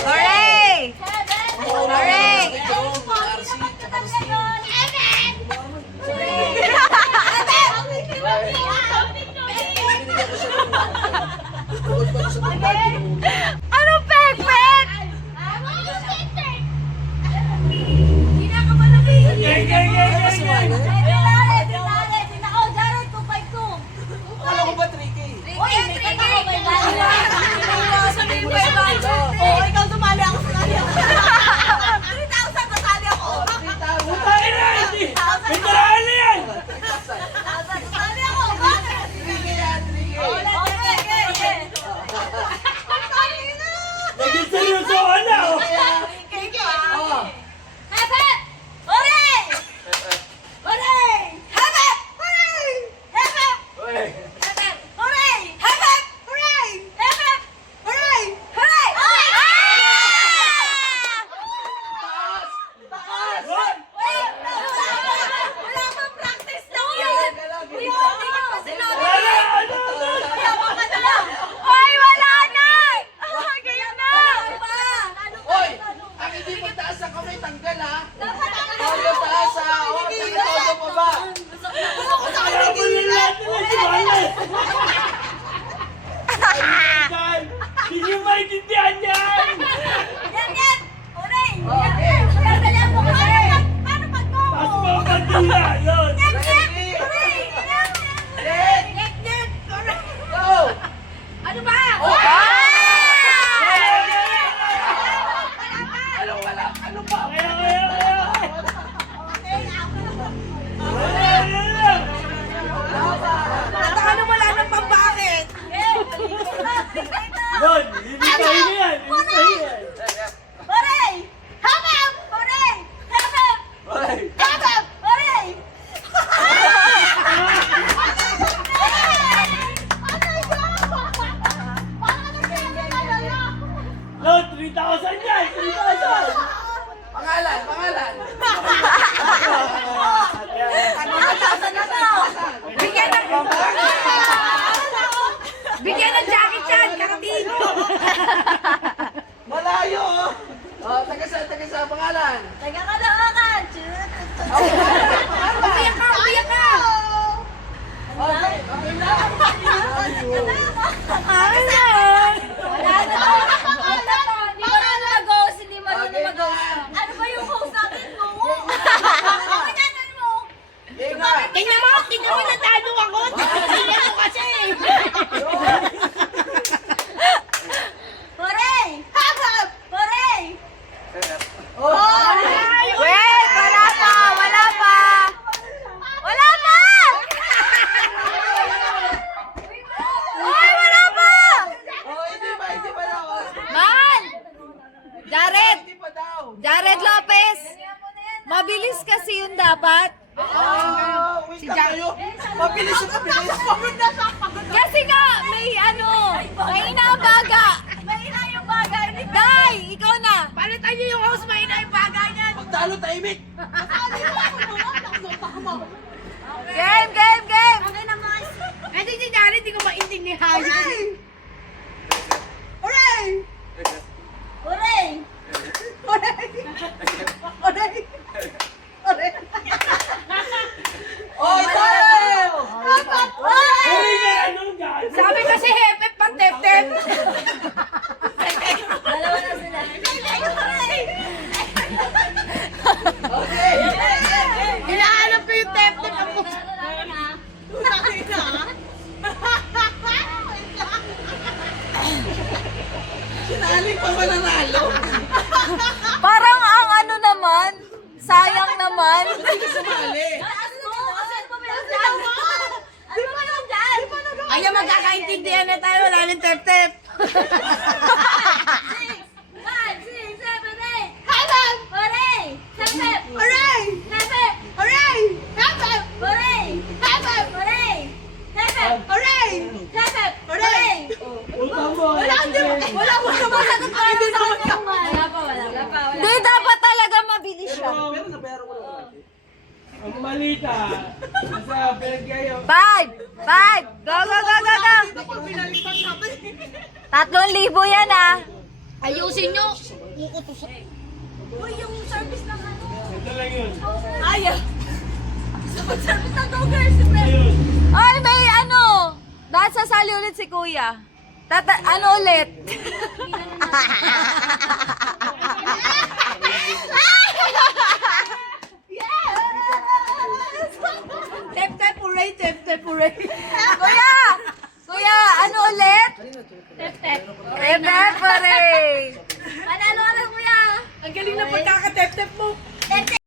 Hooray! Hooray! Ano pek-pek? Akala ko ba 3K? Ikaw sumali ako sa kanya. 3,000 kasali ako. Putangin na! May tarahan na yan! Kasali ako. Bakit? 3K yan, 3K. Naging seryoso ka na! Oh. Oh. Uy. Wala! Ano? Ay, wala na! Ganyan na! Uy! Ang hindi mo taas ang kamay, tanggal ha? Todo taas ha? O, todo pa ba? Kaya mo na lahat na lang si Wallace! Ay, hindi niyo maintindihan yan! Okay. Mas mga bandila! Yun! Ready? Set! Go! Ano ba? Ano wala? Ano ba? Kaya! Ano wala nang pambakit? Yun! Lilipahin niyo yan! Lilipahin yan! Hooray! Habang! Hooray! Habang! Uy! Habang! Hooray! Yun! 3,000 yan! 3,000! Pangalan, pangalan. Bigyan ng jacket yan, karating! Malayo oh. Oh, taga sa pangalan. Nagkakalawakan! Pangalan. Umiyak ka! Umiyak ka! Okay, okay na. Wala na! Wala na! Hindi mo na mag-host, hindi mo na Okay mag-host. na. Ano ba yung host natin mo? Ano mo? Ingat. Tingnan mo natalo ako! Tingnan mo kasi! Hooray! Habab! Hooray! Oh. Wait! Wala pa! Wala pa! Wala pa! Uy! Wala pa! Oh, hindi pa daw. Man! Jared! Hindi pa daw. Jared Lopez! Mabilis kasi yun dapat. Oh, wait lang kayo. Mabilis na mabilis. Kasi nga, may mahina ang baga. Mahina yung baga. Day, ikaw na. Palitan niyo yung host, mahina yung baga niyan. Pagtalo tahimik. Game! Okay na, guys. Kasi si Jared, di ko maintindihan. Hooray! Hooray! Oh, ito! Uy, may anong gaan? Sabi kasi hepe pag tep-tep. Dalawa na sila. Okay. Hinahanap ko yung tep-tep ang puso. Sinali pa ba nanalo? Parang ang ano naman, sayang naman. Sumali. Ayaw magkakaintindihan na tayo, wala ng tep-tep. 6, 5, 6, 7, 8. Habang! Hooray! Tep-tep! Hooray! Tep-tep! Hooray! Habang! Hooray! Habang! Hooray! Tep-tep! Hooray! Tep-tep! Hooray! Wala pa. Hindi, dapat talaga mabilis siya. Pero nabayaran ko na. Ang malita. Sa pinagkayo. 5! Go, go, go, go, go! 3,000 yan ah! Ayusin nyo. Uy, yung service ng ano? Ito lang yun. Ayaw! Service ng go-girls! Ayun. Ay, may ano! Dahil sasali ulit si Kuya. Ano ulit? Yes! Tep-tep hooray, tep-tep hooray.